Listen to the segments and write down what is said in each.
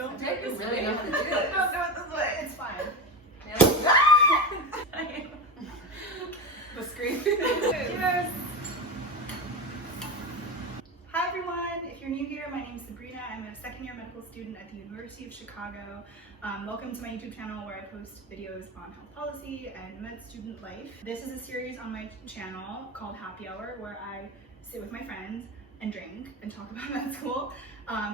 Don't do I it this really way. know how to do this. Don't do it this way. It's fine. The scream. Cheers. Hi everyone. If you're new here, my name is Sabrina. I'm a second-year medical student at the University of Chicago. Welcome to my YouTube channel where I post videos on health policy and med student life. This is a series on my channel called Happy Hour where I sit with my friends and drink and talk about med school.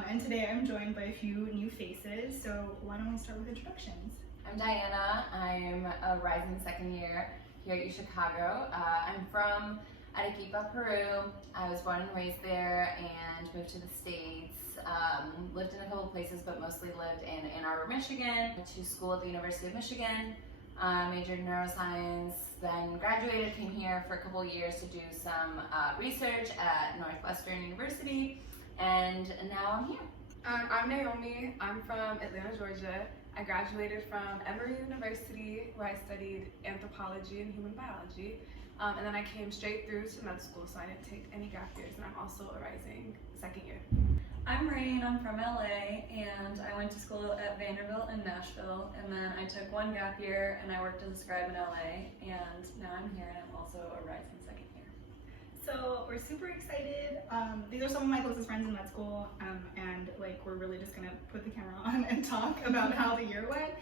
And today I'm joined by a few new faces, so why don't we start with introductions? I'm Diana. I'm a rising second year here at uchicago. I'm from Arequipa, Peru. I was born and raised there and moved to the States. Lived in a couple places, but mostly lived in Ann Arbor, Michigan. Went to school at the University of Michigan. Majored in neuroscience, then graduated, came here for a couple years to do some research at Northwestern University, and now I'm here. I'm Naomi. I'm from Atlanta, Georgia. I graduated from Emory University where I studied anthropology and human biology. And then I came straight through to med school, so I didn't take any gap years, and I'm also a rising second year. I'm Rayne, I'm from LA, and I went to school at Vanderbilt in Nashville, and then I took one gap year and I worked as a scribe in LA, and now I'm here and I'm also a rising second year. So we're super excited. These are some of my closest friends in med school, and like we're really just gonna put the camera on and talk about how the year went.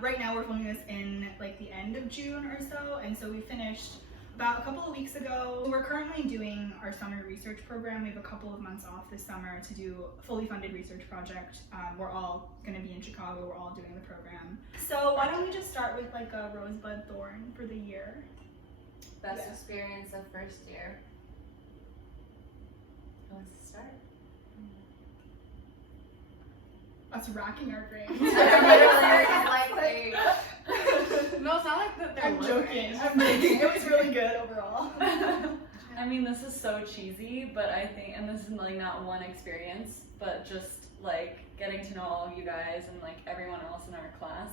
Right now we're filming this in like the end of June or so, and so we finished about a couple of weeks ago. We're currently doing our summer research program. We have a couple of months off this summer to do a fully funded research project. We're all gonna be in Chicago, we're all doing the program. So why don't we just start with like a rose-bud-thorn for the year? Best experience of first year. Who wants to start? Us racking our brains. No, it's not like that they're I'm joking. It was really good overall. I mean, this is so cheesy, but I think, and this is like not one experience, but just like getting to know all of you guys and like everyone else in our class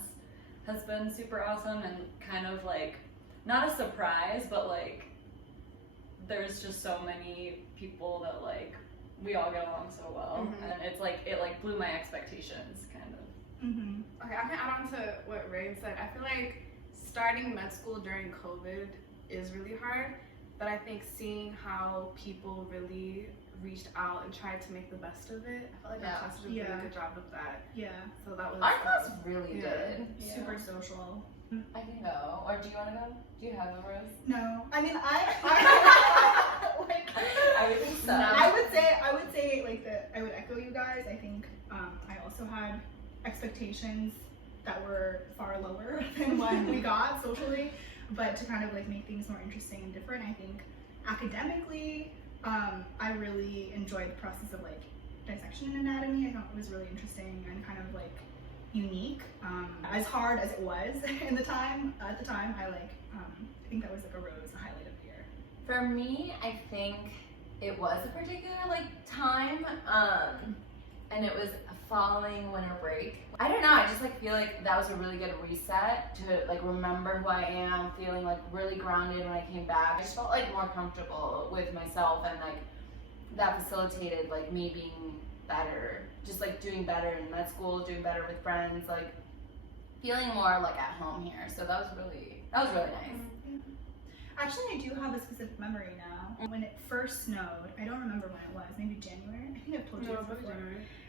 has been super awesome and kind of like, not a surprise, but like there's just so many people that like we all get along so well, and it's like it like blew my expectations kind of. Okay, I can add on to what Rayne said. I feel like starting med school during COVID is really hard, but I think seeing how people really reached out and tried to make the best of it, I feel like our class did a really good job of that. Yeah. So that was Our class really good. Yeah. Super social. I can go. Or do you want to go? Do you have a rose? No, I mean like, I would think so. I would say like that. I would echo you guys. I think I also had expectations that were far lower than what we got socially, but to kind of like make things more interesting and different. I think academically, I really enjoyed the process of like dissection and anatomy. I thought it was really interesting and kind of like unique. As hard as it was at the time, I think that was like a highlight of the year. For me, I think it was a particular like time, and it was following winter break. I don't know, I just like feel like that was a really good reset to like remember who I am, feeling like really grounded when I came back. I just felt like more comfortable with myself, and like that facilitated like me being better, just like doing better in med school, doing better with friends, like feeling more like at home here. So that was really nice. Actually, I do have a specific memory now. When it first snowed, I don't remember when it was, maybe January? I think I've told you this before.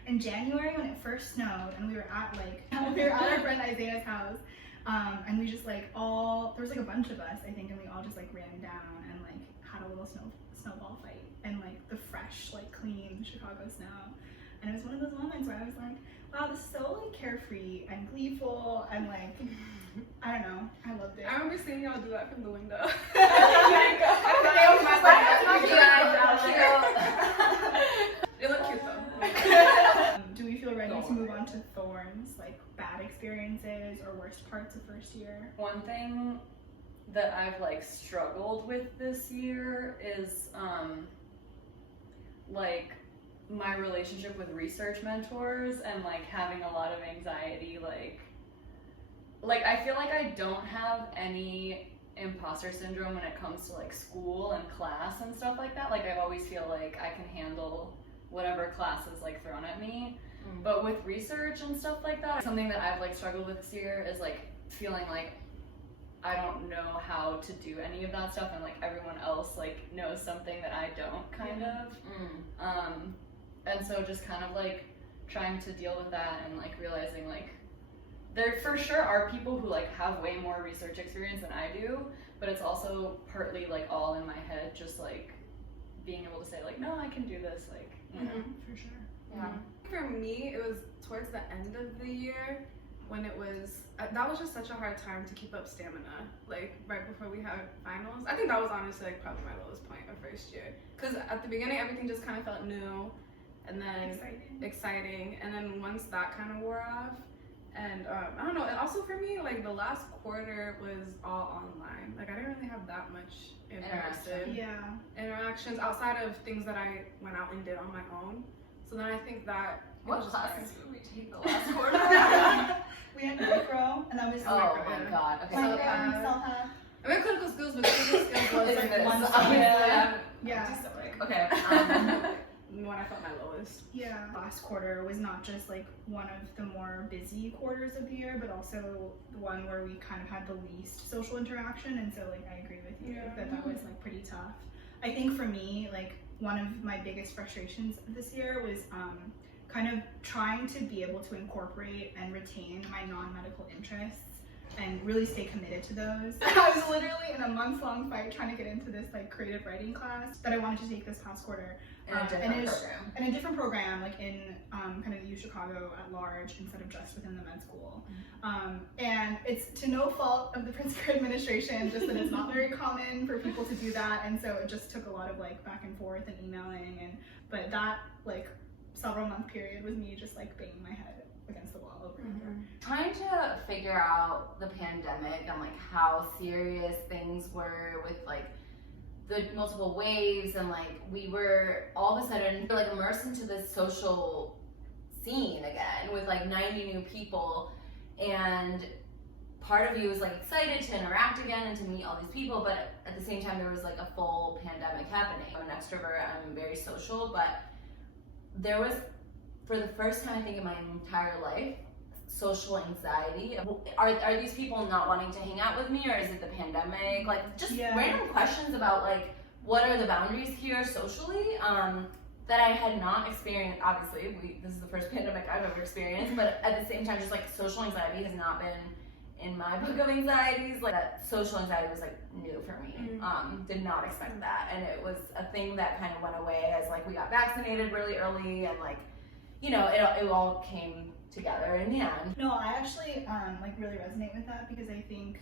In January when it first snowed, and we were at our friend Isaiah's house, and we just like there was like a bunch of us, I think, and we all just like ran down and like had a little snowball fight, and like the fresh, like clean Chicago snow. And it was one of those moments where I was like, wow, this is so like carefree and gleeful and like, I don't know, I loved it. I remember seeing y'all do that from the window. It looked cute though. Do we feel ready to move on to thorns, like bad experiences or worst parts of first year? One thing that I've like struggled with this year is like my relationship with research mentors and like having a lot of anxiety, like I feel like I don't have any imposter syndrome when it comes to like school and class and stuff like that. Like I always feel like I can handle whatever class is like thrown at me. But with research and stuff like that, something that I've like struggled with this year is like feeling like I don't know how to do any of that stuff, and like everyone else like knows something that I don't, kind of. And so just kind of like trying to deal with that and like realizing like there for sure are people who like have way more research experience than I do, but it's also partly like all in my head, just like being able to say like, no, I can do this, like, you know. For sure. Yeah. For me, it was towards the end of the year when it was, that was just such a hard time to keep up stamina, like right before we had finals. I think that was honestly like probably my lowest point of first year, because at the beginning everything just kind of felt new and then exciting, and then once that kind of wore off, and I don't know, and also for me, like the last quarter was all online. Like I didn't really have that much in-person interactions outside of things that I went out and did on my own. So then I think that What classes did we take the last quarter? We had micro, and that was Oh my god. Okay. Micro, So, self-help. I mean clinical skills, but clinical skills was It's like this. one Yeah. Okay. when I felt my lowest. Yeah. Last quarter was not just like one of the more busy quarters of the year, but also the one where we kind of had the least social interaction. And so like I agree with you that was like pretty tough. I think for me, like one of my biggest frustrations this year was kind of trying to be able to incorporate and retain my non-medical interests and really stay committed to those. I was literally in a month-long fight trying to get into this like creative writing class that I wanted to take this past quarter. In a different program. In a different program, like in kind of the uchicago at large instead of just within the med school. And it's to no fault of the pritzker administration, just that it's not very common for people to do that, and so it just took a lot of like back and forth and emailing, but that like several month period was me just like banging my head against the wall over and over. Trying to figure out the pandemic and like how serious things were with like the multiple waves, and like we were all of a sudden like immersed into this social scene again with like 90 new people, and part of you was like excited to interact again and to meet all these people, but at the same time there was like a full pandemic happening. I'm an extrovert, I'm very social, but there was, for the first time I think in my entire life, social anxiety. Are these people not wanting to hang out with me, or is it the pandemic? Like just random questions about like what are the boundaries here socially that I had not experienced. Obviously, this is the first pandemic I've ever experienced, but at the same time, just like social anxiety has not been in my book of anxieties. Like that social anxiety was like new for me. Did not expect that, and it was a thing that kind of went away as like we got vaccinated really early, and like, you know, it all came together in the end. No, I actually like really resonate with that, because I think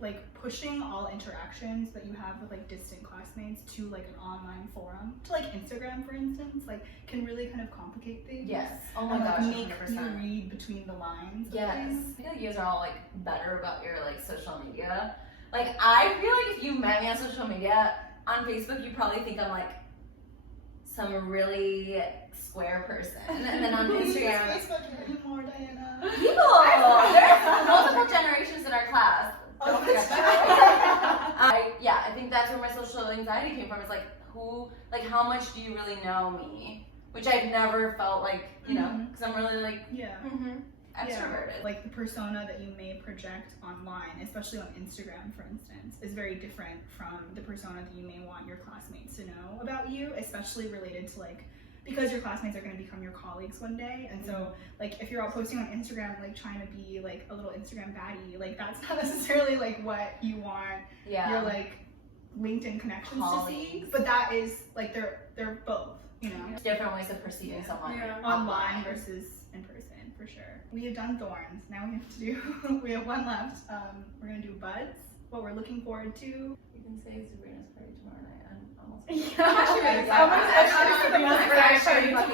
like pushing all interactions that you have with like distant classmates to like an online forum, to like Instagram for instance, like can really kind of complicate things. Yes. Oh my and, gosh. like, make 100%. you read between the lines. Yes. Things. I feel like you guys are all like better about your like social media. Like I feel like if you met me on social media, on Facebook, you probably think I'm like some really square person, and then on Instagram, Facebook anymore, Diana. people. There's multiple generations in our class. Don't forget that. I think that's where my social anxiety came from. It's like how much do you really know me? Which I've never felt like, you know, because I'm really like extroverted. Like the persona that you may project online, especially on Instagram, for instance, is very different from the persona that you may want your classmates to know about you, especially related to like, because your classmates are going to become your colleagues one day, and so like if you're all posting on Instagram like trying to be like a little Instagram baddie, like that's not necessarily like what you want your like LinkedIn connections to see, but that is like they're both, you know, different ways of perceiving someone online versus in person, for sure. We have done thorns. Now we have one left. We're gonna do buds. What we're looking forward to. You can say Sabrina's party tomorrow night. I'm actually really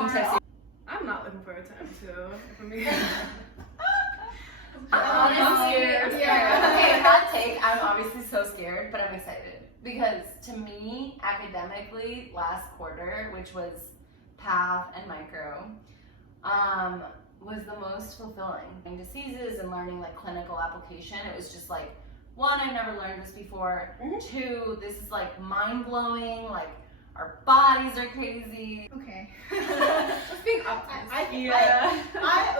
excited. I'm not looking forward to M2 for me. Honestly, okay, hot take. I'm obviously so scared, but I'm excited because to me, academically, last quarter, which was path and micro, was the most fulfilling. Diseases and learning like clinical application. It was just like, one, I never learned this before. 2, this is like mind blowing. Like Our bodies are crazy. Okay. Just being optimistic.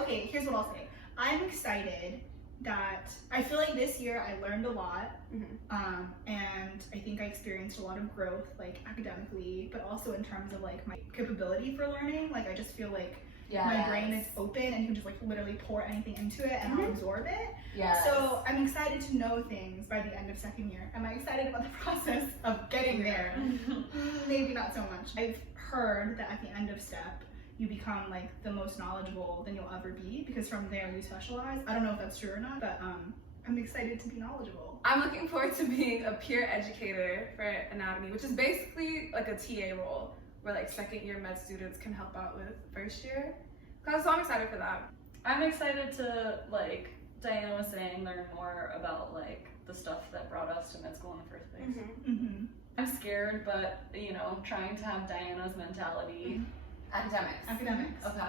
Okay, here's what I'll say. I'm excited that I feel like this year I learned a lot, and I think I experienced a lot of growth, like academically, but also in terms of like my capability for learning. Like I just feel like my brain is open and you can just like literally pour anything into it and I'll absorb it. Yeah. So I'm excited to know things by the end of second year. Am I excited about the process of getting there? Maybe not so much. I've heard that at the end of step, you become like the most knowledgeable than you'll ever be because from there you specialize. I don't know if that's true or not, but I'm excited to be knowledgeable. I'm looking forward to being a peer educator for anatomy, which is basically like a TA role where like second year med students can help out with first year. So I'm excited for that. I'm excited to, like Diana was saying, learn more about like the stuff that brought us to med school in the first place. I'm scared, but you know, trying to have Diana's mentality. Academics. Okay.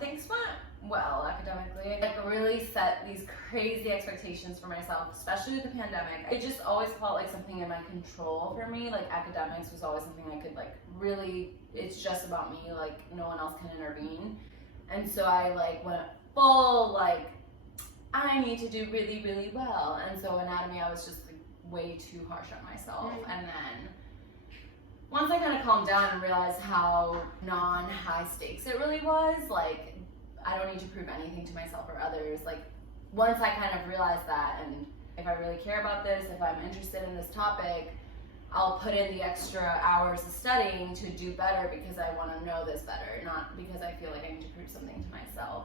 Things went well academically. Like really set these crazy expectations for myself, especially with the pandemic. It just always felt like something in my control for me. Like academics was always something I could like really, it's just about me, like no one else can intervene. And so I like went full like, I need to do really, really well. And so anatomy, I was just like way too harsh on myself. And then once I kind of calmed down and realized how non-high stakes it really was, like, I don't need to prove anything to myself or others. Like, once I kind of realized that, and if I really care about this, if I'm interested in this topic, I'll put in the extra hours of studying to do better because I want to know this better, not because I feel like I need to prove something to myself.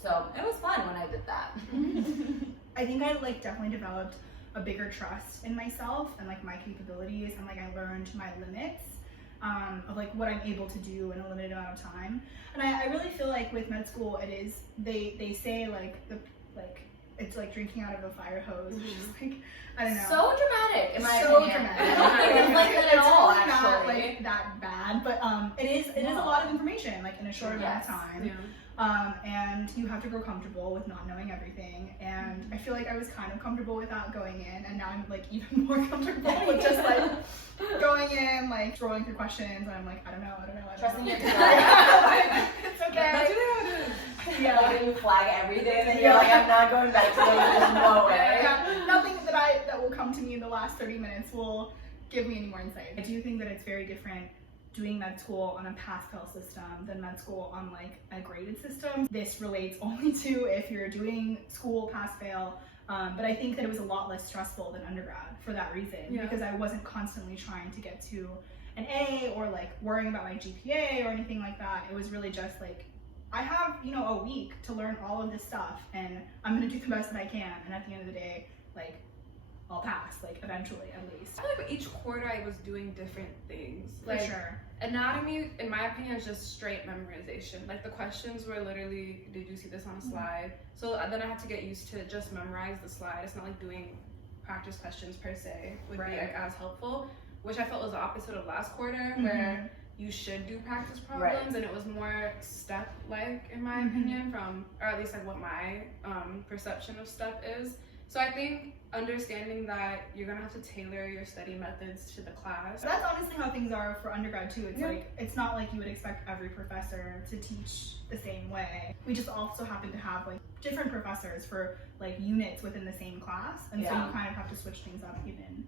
So it was fun when I did that. I think I like definitely developed a bigger trust in myself and like my capabilities, and like I learned my limits of like what I'm able to do in a limited amount of time. And I really feel like with med school it is, they say like it's like drinking out of a fire hose, which is like, I don't know. So dramatic, in my so opinion. dramatic. I don't think it's like that at all, It's really not actually. like that bad, but it is a lot of information like in a short amount of time. And you have to grow comfortable with not knowing everything, and I feel like I was kind of comfortable with that going in, and now I'm like even more comfortable with just like going in, like scrolling through questions, and I'm like, I don't know. Trusting your gut. It's okay. That's really how it is. Yeah, like you flag everything and you're like, I'm not going back to it, there's no way. Yeah, nothing that will come to me in the last 30 minutes will give me any more insight. I do think that it's very different doing med school on a pass-fail system than med school on like a graded system. This relates only to if you're doing school pass-fail, but I think that it was a lot less stressful than undergrad for that reason, because I wasn't constantly trying to get to an A or like worrying about my GPA or anything like that. It was really just like, I have, you know, a week to learn all of this stuff and I'm gonna do the best that I can, and at the end of the day, like, I'll pass, like eventually at least. I feel like each quarter I was doing different things. For Like sure. anatomy, in my opinion, is just straight memorization. Like the questions were literally, did you see this on a slide? So then I had to get used to just memorize the slide. It's not like doing practice questions per se would be like as helpful, which I felt was the opposite of last quarter, where you should do practice problems, and it was more step-like in my opinion, from, or at least like what my perception of step is. So I think understanding that you're gonna have to tailor your study methods to the class. So that's honestly how things are for undergrad too. It's like, it's not like you would expect every professor to teach the same way. We just also happen to have like different professors for like units within the same class, and so you kind of have to switch things up even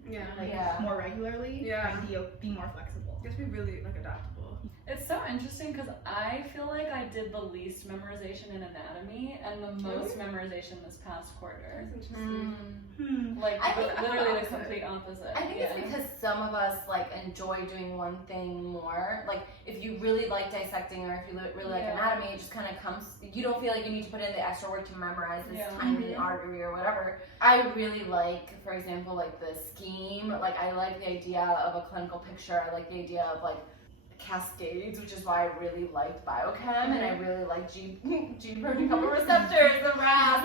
more regularly and be more flexible. You have to be really like adaptable. It's so interesting because I feel like I did the least memorization in anatomy and the most memorization this past quarter. That's interesting. Like I think literally the complete opposite. I think it's because some of us like enjoy doing one thing more. Like if you really like dissecting or if you really like anatomy, it just kind of comes, you don't feel like you need to put in the extra work to memorize this tiny artery or whatever. I really like, for example, like the scheme. Like I like the idea of a clinical picture. I like the idea of like cascades, which is why I really liked biochem, and I really like G protein couple receptors, the RAS,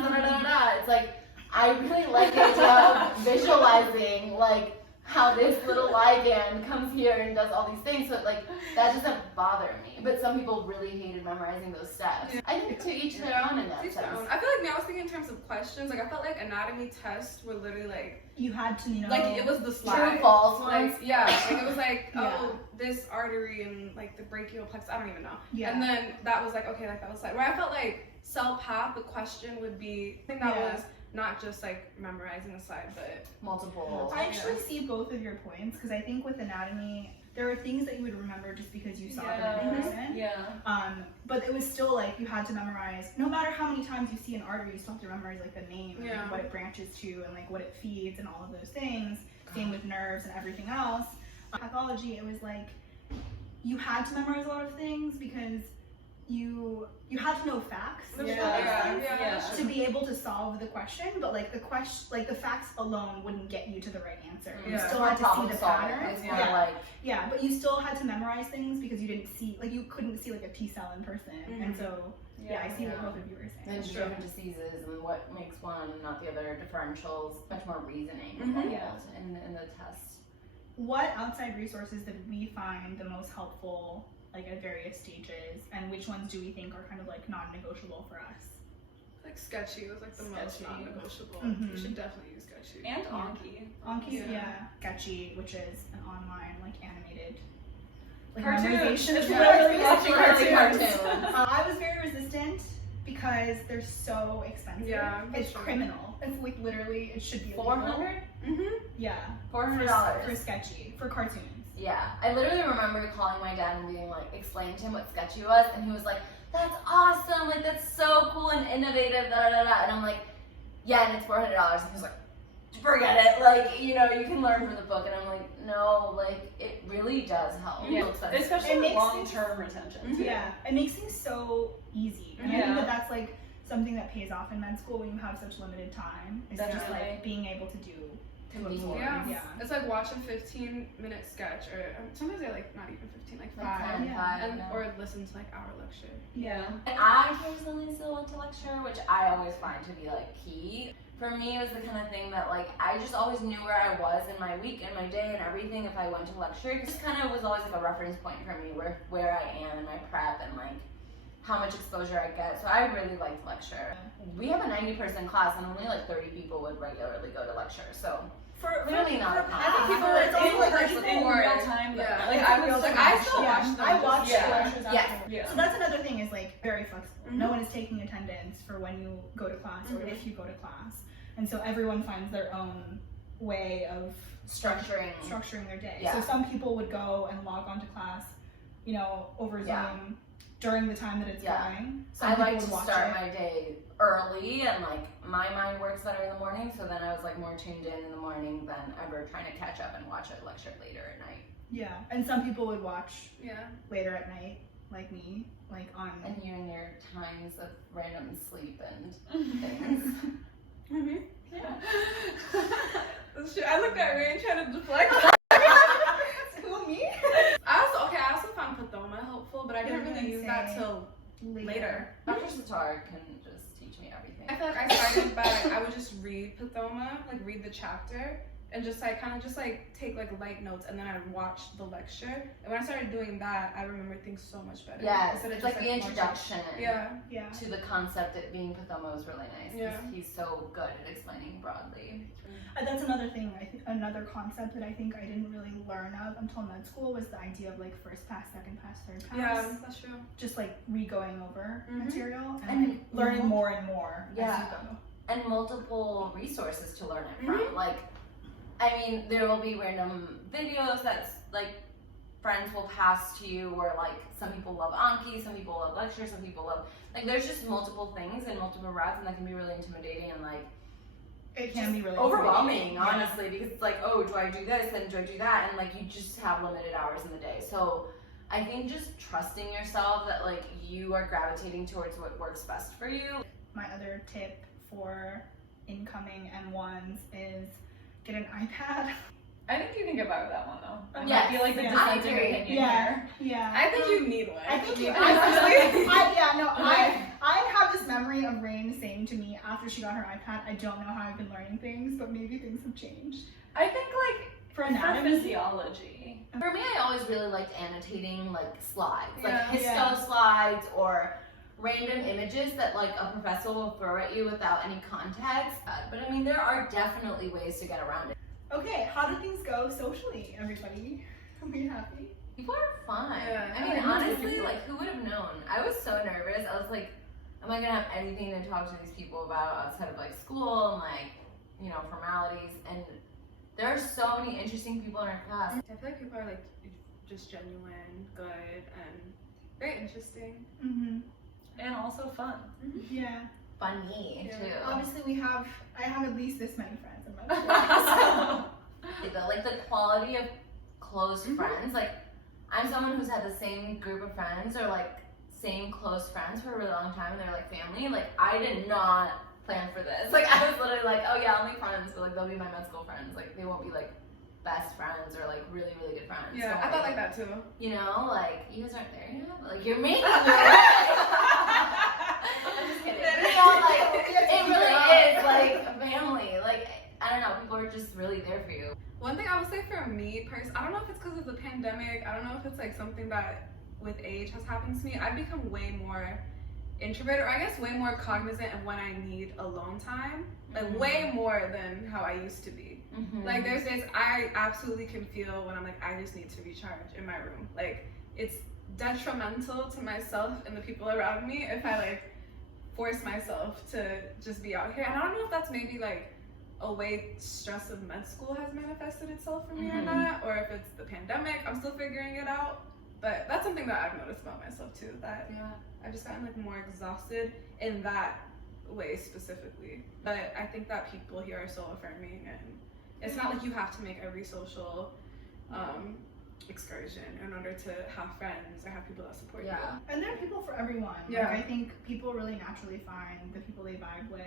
It's like I really like the idea of visualizing like how this little ligand comes here and does all these things. So like that doesn't bother me. But some people really hated memorizing those steps. I think to each their own in that Each sense. their own. I feel like now I was thinking in terms of questions. Like I felt like anatomy tests were literally like You had to know. like it was the slide. True false ones. Like yeah, like it was like Yeah. oh this artery and like the brachial plexus. I don't even know. Yeah. And then that was like okay, like that was like where I felt like cell path. The question would be I think that Yeah. was not just like memorizing the slide, but Multiple. I actually see both of your points because I think with anatomy, there are things that you would remember just because you saw them in person. Yeah. But it was still like you had to memorize. No matter how many times you see an artery, you still have to memorize like the name, and, like, what it branches to, and like what it feeds, and all of those things. Same with nerves and everything else. Pathology, it was like you had to memorize a lot of things because you had to know facts. if that makes sense, to be able to solve the question, but like the facts alone wouldn't get you to the right answer. You still had to see the pattern. It's more like But you still had to memorize things because you didn't see, like you couldn't see like a T cell in person, and so I see what both of you were saying. and different diseases and what makes one and not the other, differentials, much more reasoning involved in the test. What outside resources did we find the most helpful, like at various stages, and which ones do we think are kind of like non-negotiable for us? like sketchy was like the most Sketchy. non-negotiable. Mhm. You should definitely use sketchy. And Anki. Anki, Yeah. Sketchy, which is an online like animated like Cartoons. memorization. It's tool. literally It's watching cartoons. I was very resistant because they're so expensive. Yeah, It's sure. criminal. It's like literally, it should be illegal. $400? Yeah. $400. For sketchy, for cartoons. Yeah, I literally remember calling my dad and being like, explaining to him what sketchy was, and he was like, that's awesome, like that's so cool and innovative, da da da da. And I'm like, yeah, and it's $400. And he was like, forget it, like, you know, you can learn from the book. And I'm like, no, like, it really does help. Yeah, especially It with makes long-term retention. Yeah, it makes things so easy. And I think that's like something that pays off in med school when you have such limited time. It's just like being able to do. Convenient. Yeah. It's like watch a 15-minute sketch, or sometimes they're like not even 15, like 5. Like 10, 5, And, yeah. or listen to like our lecture. Yeah. And I personally still went to lecture, which I always find to be like key. For me, it was the kind of thing that like I just always knew where I was in my week and my day and everything if I went to lecture. It just kind of was always like a reference point for me where I am in my prep and like how much exposure I get. So I really liked lecture. We have a 90-person class and only like 30 people would regularly go to lecture. So literally not a I think people it's it's only like in real time though. Yeah. Like I still watch them. I watched Yeah. lectures Yeah. afterwards. Yeah. So that's another thing is like very flexible. No one is taking attendance for when you go to class or if you go to class. And so everyone finds their own way of structuring their day. Yeah. So some people would go and log on to class, you know, over Zoom during the time that it's going. So I like to start my day early and like my mind works better in the morning, so then I was like more tuned in the morning than ever trying to catch up and watch a lecture later at night. Yeah, and some people would watch Yeah. later at night, like me, like on. And you and your times of random sleep and things. Yeah. I looked at Rayne trying to deflect. Who, me? I also found Pathoma helpful, but I didn't really use that till later. Dr. Satar can just teach me everything. I feel like I started by I would just read Pathoma, like read the chapter, and just like kind of just like take like light notes, and then I would watch the lecture. And when I started doing that, I remember things so much better. Yes, Instead of it's just, like the introduction Yeah. to the concept that being Pathoma was really nice. Yeah. He's so good at explaining broadly. That's another thing. I think another concept that I think I didn't really learn of until med school was the idea of like first pass, second pass, third pass. Yeah, that's true. Just like re-going over material and And like, learning more and more as Yeah. you go. And multiple resources to learn it from. Like, I mean, there will be random videos that's like friends will pass to you, or like some people love Anki, some people love lecture, some people love like there's just multiple things and multiple routes, and that can be really intimidating and like It can be really overwhelming, intimidating. honestly, because it's like, oh, do I do this and do I do that, and like you just have limited hours in the day. So I think just trusting yourself that like you are gravitating towards what works best for you. My other tip for incoming M1s is get an iPad. I think you can get by with that one though. I Yes, feel like the yeah. I dissenting agree. opinion here. Yeah. I think you need one. I think you. Honestly. I have this memory of Rayne saying to me after she got her iPad, I don't know how I've been learning things, but maybe things have changed. I think like For For anatomy? physiology. For me, I always really liked annotating like slides, like Yeah. histo slides or random images that like a professor will throw at you without any context. But I mean, there are definitely ways to get around it. Okay, how do things go socially, everybody? Are we happy? People are fun. Yeah. I mean, honestly, like who would have known? I was so nervous. I was like, am I gonna have anything to talk to these people about outside of like school and like, you know, formalities? And there are so many interesting people in our class. I feel like people are like just genuine, good, and very interesting. Mm-hmm. And also fun. Yeah. Funny Yeah. too. Obviously, I have at least this many friends in my life. Like the quality of close Mhm. friends. Like I'm someone who's had the same group of friends or like same close friends for a really long time and they're like family. Like I did not plan for this. Like I was literally like, oh yeah, I'll make friends, but like they'll be my med school friends. Like they won't be like best friends or like really, really good friends. Yeah, Don't I thought worry. like that too. You know, like you guys aren't there yet. But, like you're making your way. I'm just kidding. You know, like it really is like a family. Like I don't know, people are just really there for you. One thing I would say for me personally, I don't know if it's because of the pandemic, I don't know if it's like something that with age has happened to me. I've become way more introverted, or I guess way more cognizant of when I need alone time, like Mhm. way more than how I used to be. Mhm. Like there's days I absolutely can feel when I'm like, I just need to recharge in my room. Like it's detrimental to myself and the people around me if I like force myself to just be out here. And I don't know if that's maybe like a way stress of med school has manifested itself for me or Mhm. not, or if it's the pandemic. I'm still figuring it out. But that's something that I've noticed about myself too, that Yeah. I've just gotten like more exhausted in that way specifically. But I think that people here are so affirming, and it's not like you have to make every social excursion in order to have friends or have people that support Yeah. And there are people for everyone. Yeah. Like, I think people really naturally find the people they vibe with.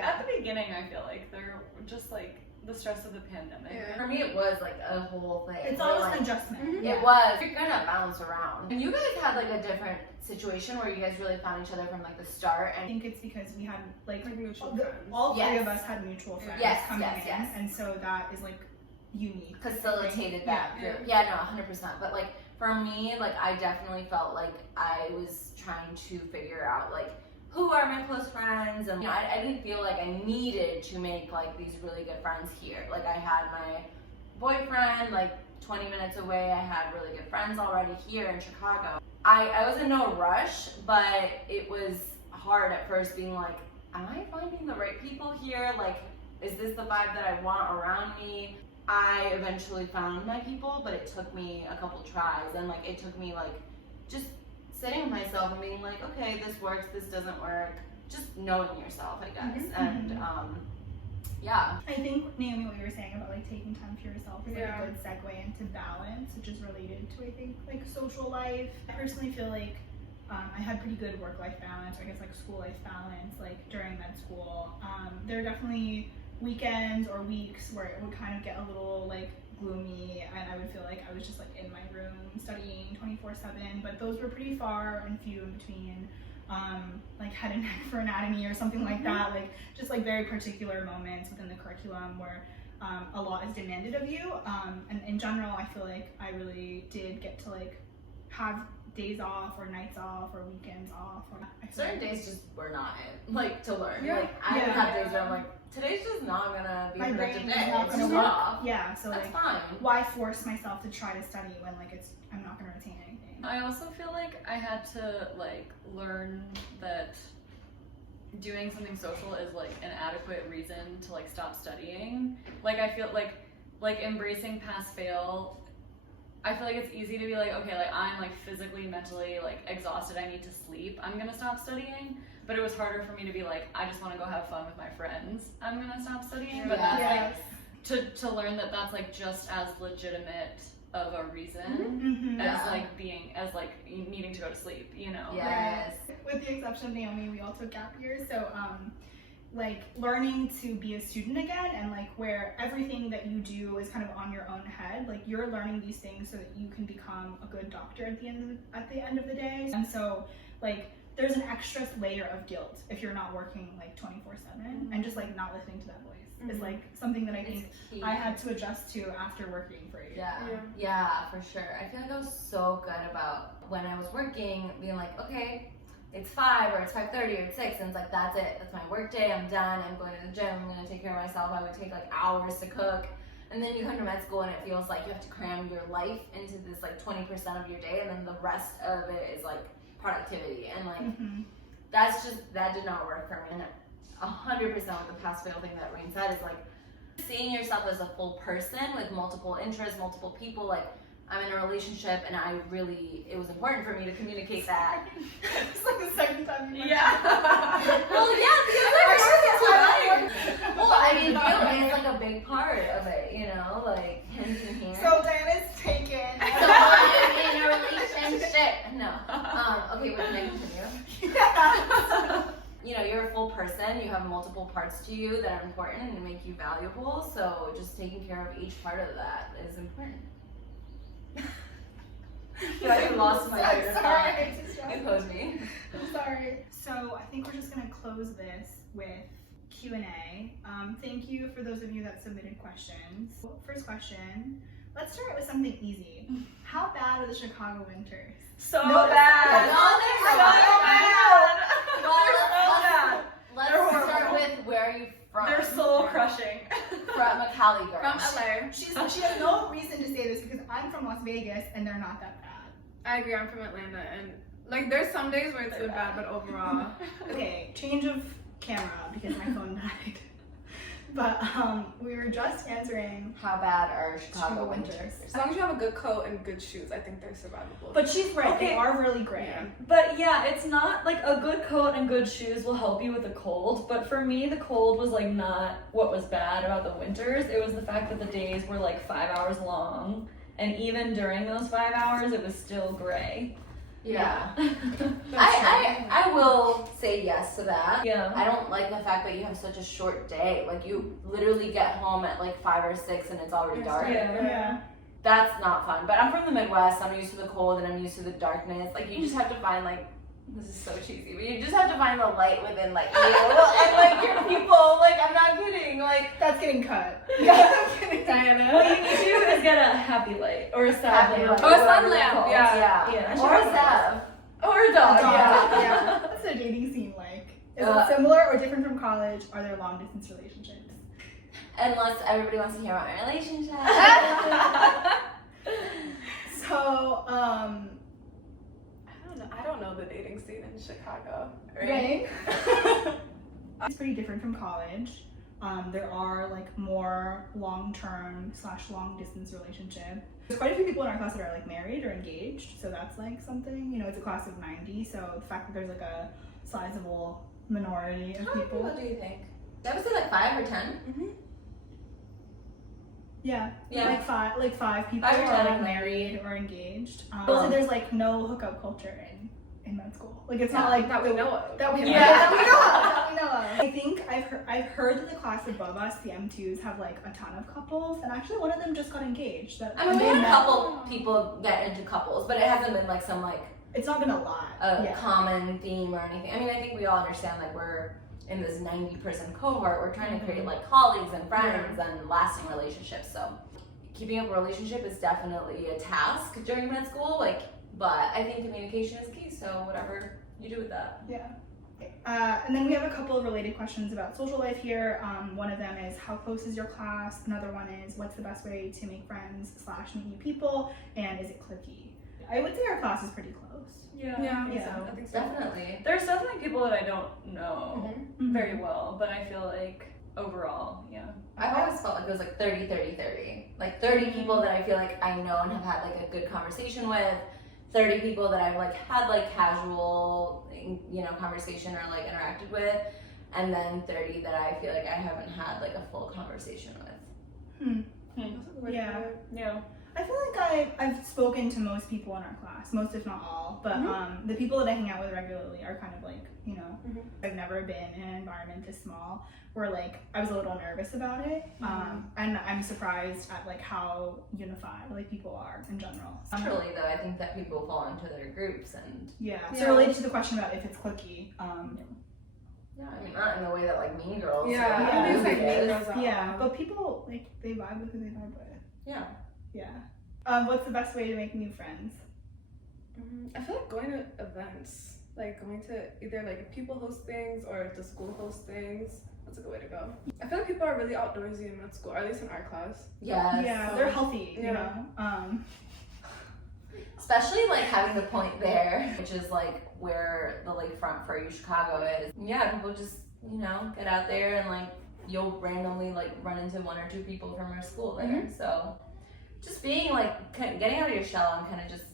At the beginning, I feel like they're just like the stress of the pandemic. Yeah. For me, it was like a whole thing. It's where, always like, an adjustment. Mhm. Yeah. It was. You're gonna bounce around. And you guys had like a different situation where you guys really found each other from like the start. I And think it's because we had like mutual the- friends. all three Yes. of us had mutual friends Yes, coming yes, in, yes. and so that is like unique. facilitated that. Yeah. Yeah, no, 100%. But like for me, like I definitely felt like I was trying to figure out like who are my close friends, and you know, I didn't feel like I needed to make like these really good friends here. Like I had my boyfriend like 20 minutes away. I had really good friends already here in Chicago. I was in no rush, but it was hard at first being like, am I finding the right people here? Like, is this the vibe that I want around me? I eventually found my people, but it took me a couple tries, and like it took me like just sitting with myself and being like, okay, this works, this doesn't work. Just knowing yourself, I guess. Mhm, And yeah. I think, Naomi, what you were saying about like taking time for yourself is like Yeah. a good segue into balance, which is related to I think like social life. I personally feel like I had pretty good work-life balance, or I guess like school-life balance, like during med school. There are definitely weekends or weeks where it would kind of get a little like gloomy, and I would feel like I was just like in my room studying 24/7, but those were pretty far and few in between. Like head and neck for anatomy or something like that, like just like very particular moments within the curriculum where a lot is demanded of you, and in general I feel like I really did get to like have days off or nights off or weekends off, or I feel Certain like days just were not it, like to learn. Yeah. Like I would Yeah. have days where I'm like, today's just not gonna be a my productive brain is day. not It's gonna just work. off. Yeah, so That's like fine. why force myself to try to study when like I'm not gonna retain anything. I also feel like I had to like learn that doing something social is like an adequate reason to like stop studying. Like I feel like embracing pass fail. I feel like it's easy to be like, okay, like I'm like physically, mentally like exhausted, I need to sleep, I'm gonna stop studying. But it was harder for me to be like, I just want to go have fun with my friends, I'm gonna stop studying. But that's Yes. like to learn that that's like just as legitimate of a reason Mhm. Yeah. as like being as like needing to go to sleep, you know. Yes. With the exception of Naomi, we all took gap years, so like learning to be a student again, and like where everything that you do is kind of on your own head, like you're learning these things so that you can become a good doctor at the end of the day. And so like there's an extra layer of guilt if you're not working like 24/7 and just like not listening to that voice. It's like something that I think I had to adjust to after working for a year. Yeah, for sure. I feel like I was so good about when I was working, being like, okay, it's 5 or it's 5:30 or it's 6, and it's like, that's it. That's my work day. I'm done. I'm going to the gym. I'm going to take care of myself. I would take like hours to cook. And then you come to med school and it feels like you have to cram your life into this like 20% of your day, and then the rest of it is like productivity. And like, that did not work for me. And 100% with the pass-fail thing that Rayne said is like, seeing yourself as a full person with multiple interests, multiple people. Like, I'm in a relationship, and it was important for me to communicate that. It's like the second time you mentioned Well, yeah, because well, I mean, feeling is like a big part of it, you know, like hands in hand. So Diana's taken. So I'm in a relationship. No. Okay, wait, can I continue? Yeah. You know, you're a full person. You have multiple parts to you that are important and make you valuable. So just taking care of each part of that is important. I lost my train of thought. You posed me. I'm sorry. So I think we're just gonna close this with Q&A. Thank you for those of you that submitted questions. First question. Let's start with something easy. How bad are the Chicago winters? So bad. Let's start with where are you from? They're soul crushing. From a Cali girl. From LA. She has no reason to say this because I'm from Las Vegas and they're not that bad. I agree, I'm from Atlanta, and like there's some days where it's bad, but overall. Okay, change of camera because my phone died. But we were just answering how bad are Chicago winters? As long as you have a good coat and good shoes, I think they're survivable. But she's right, they are really gray. Yeah. But yeah, it's not like a good coat and good shoes will help you with the cold. But for me, the cold was like not what was bad about the winters. It was the fact that the days were like 5 hours long. And even during those 5 hours, it was still gray. Yeah. I will say yes to that. Yeah. I don't like the fact that you have such a short day. Like you literally get home at like 5 or 6 and it's already dark. Yeah. That's not fun. But I'm from the Midwest. I'm used to the cold and I'm used to the darkness. Like you just have to find like, this is so cheesy, but you just have to find the light within like you and like your people. Like I'm not kidding. Like that's getting cut. Yeah, I'm kidding, Diana. What you need to do is get a happy light or a sad lamp. Or a sun lamp. Yeah. Or a Zev. Or a dog. Yeah. What's the dating scene like? Is it similar or different from college? Are there long distance relationships? Unless everybody wants to hear about my relationship. So, I don't know the dating scene in Chicago. Rayne? It's pretty different from college. There are like more long-term / long-distance relationships. There's quite a few people in our class that are like married or engaged, so that's like something. You know, it's a class of 90, so the fact that there's like a sizable minority of How many people do you think? I would say like 5 or 10. Mm-hmm. Yeah, Yeah. like five people 5 or 10 are married or engaged. Also, there's like no hookup culture in med school. Like it's not like that we know of. that we know of. I think I've heard that the class above us, the M2s, have like a ton of couples, and actually one of them just got engaged. I mean, we had a couple people get into couples, but it hasn't been like some like it's not been a lot. Common theme or anything. I mean, I think we all understand like we're in this 90% cohort. We're trying to create like colleagues and friends and lasting relationships. So keeping up a relationship is definitely a task during med school. Like, but I think communication is key. So whatever you do with that. Yeah. And then we have a couple of related questions about social life here. One of them is how close is your class? Another one is what's the best way to make friends / meet new people? And is it cliquey? I would say our class is pretty close. Yeah. I think so. Definitely. There's definitely people that I don't know very well, but I feel like overall, I've always felt like it was like 30, 30, 30. Like 30 people that I feel like I know and have had like a good conversation with. 30 people that I've like had like casual, conversation or like interacted with. And then 30 that I feel like I haven't had like a full conversation with. Yeah. I feel like I've spoken to most people in our class, most if not all, but the people that I hang out with regularly are kind of like, you know, I've never been in an environment this small where like I was a little nervous about it, and I'm surprised at like how unified like people are in general. Naturally though, I think that people fall into their groups and So related to the question about if it's cliquey, yeah, I mean not in the way that like Mean Girls. Yeah, it's like Mean Girls. but people like they vibe with who they vibe with. Yeah. What's the best way to make new friends? I feel like going to events, like going to either like if people host things or if the school hosts things. That's a good way to go. I feel like people are really outdoorsy in med school, or at least in our class. Yes. Yeah, they're healthy, you know. Especially like having the point there, which is like where the lakefront for uchicago is. Yeah, people just, you know, get out there and like you'll randomly like run into one or two people from our school there. So just being like getting out of your shell and kind of just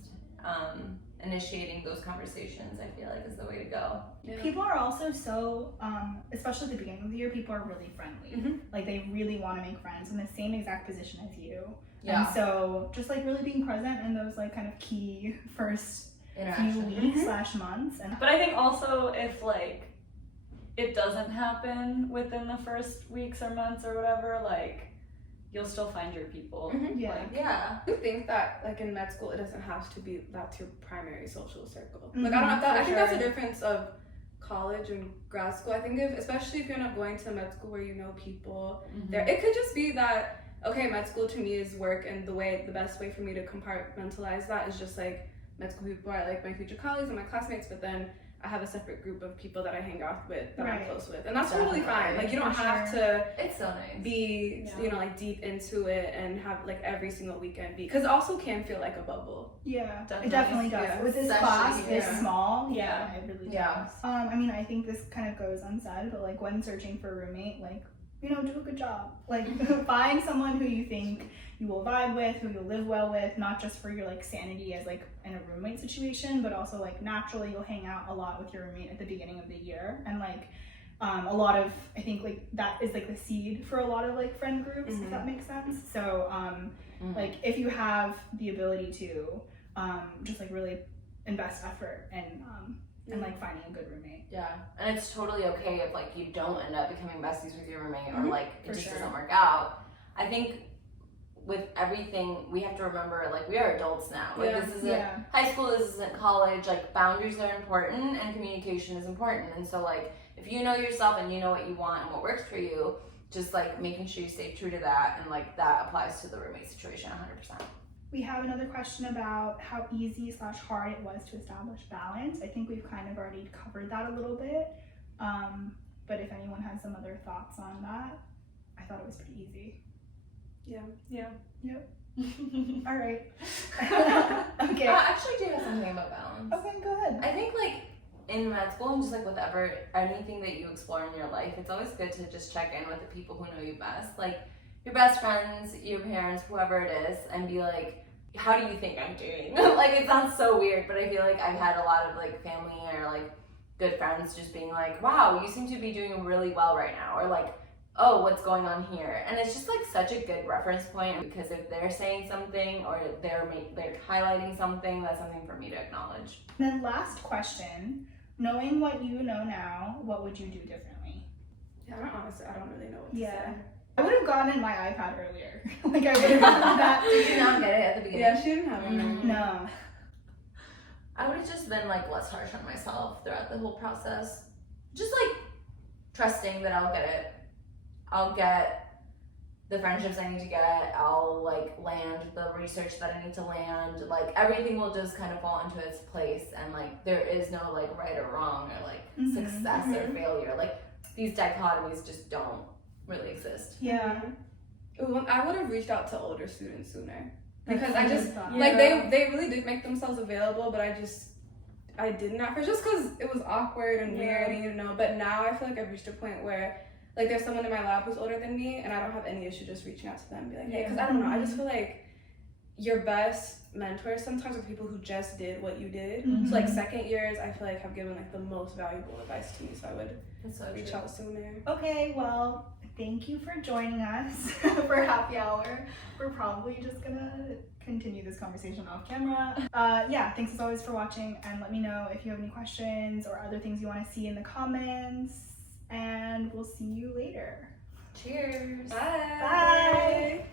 initiating those conversations, I feel like is the way to go. People are also so, especially at the beginning of the year, people are really friendly. Like they really want to make friends in the same exact position as you. And so just like really being present in those like kind of key first few weeks / months. But I think also if like it doesn't happen within the first weeks or months or whatever, like you'll still find your people. I do think that like in med school it doesn't have to be that's your primary social circle. Like I don't know if that, I think that's the difference of college and grad school. I think especially if you're not going to med school where you know people there, it could just be that okay, med school to me is work, and the best way for me to compartmentalize that is just like med school people are like my future colleagues and my classmates, but then I have a separate group of people that I hang out with that I'm close with, and that's totally fine. Like you don't have to it's so nice be you know like deep into it and have like every single weekend be, because it also can feel like a bubble. It definitely does. With this class this small, it really does. I mean, I think this kind of goes unsaid, but like when searching for a roommate, like, you know, do a good job. Like find someone who you think you will vibe with, who you'll live well with, not just for your like sanity as like in a roommate situation, but also like naturally you'll hang out a lot with your roommate at the beginning of the year, and like a lot of, I think like that is like the seed for a lot of like friend groups, if that makes sense. So like if you have the ability to just like really invest effort and like finding a good roommate. And it's totally okay if like you don't end up becoming besties with your roommate or like it just doesn't work out. I think with everything we have to remember, like we are adults now. Like this isn't high school, this isn't college. Like boundaries are important and communication is important. And so like if you know yourself and you know what you want and what works for you, just like making sure you stay true to that, and like that applies to the roommate situation 100%. We have another question about how easy / hard it was to establish balance. I think we've kind of already covered that a little bit, but if anyone has some other thoughts on that, I thought it was pretty easy. All right. Okay. I actually do have something about balance. Okay, go ahead. I think like in med school and just like whatever, anything that you explore in your life, it's always good to just check in with the people who know you best. Like your best friends, your parents, whoever it is, and be like, how do you think I'm doing? Like it sounds so weird, but I feel like I've had a lot of like family or like good friends just being like, wow, you seem to be doing really well right now, or like, oh, what's going on here? And it's just like such a good reference point, because if they're saying something or they're highlighting something, that's something for me to acknowledge. And then last question, knowing what you know now, what would you do differently? I don't really know what to say. I would have gotten my iPad earlier. Like I would have gotten that. Did you not get it at the beginning? Yeah, she didn't have it. No. I would have just been like less harsh on myself throughout the whole process. Just like trusting that I'll get it. I'll get the friendships I need to get. I'll like land the research that I need to land. Like everything will just kind of fall into its place, and like there is no like right or wrong or like success or failure. Like these dichotomies just don't really exist. I would have reached out to older students sooner, because I just like they really did make themselves available, but I didn't at first, just because it was awkward and weird, you know. But now I feel like I've reached a point where like there's someone in my lab who's older than me, and I don't have any issue just reaching out to them and be like, hey, because I don't know, I just feel like your best mentors sometimes are people who just did what you did. So like second years, I feel like have given like the most valuable advice to me, so I would reach out sooner. Okay, well, thank you for joining us for happy hour. We're probably just gonna continue this conversation off camera. Yeah, thanks as always for watching, and let me know if you have any questions or other things you want to see in the comments, and we'll see you later. Cheers. Bye. Bye.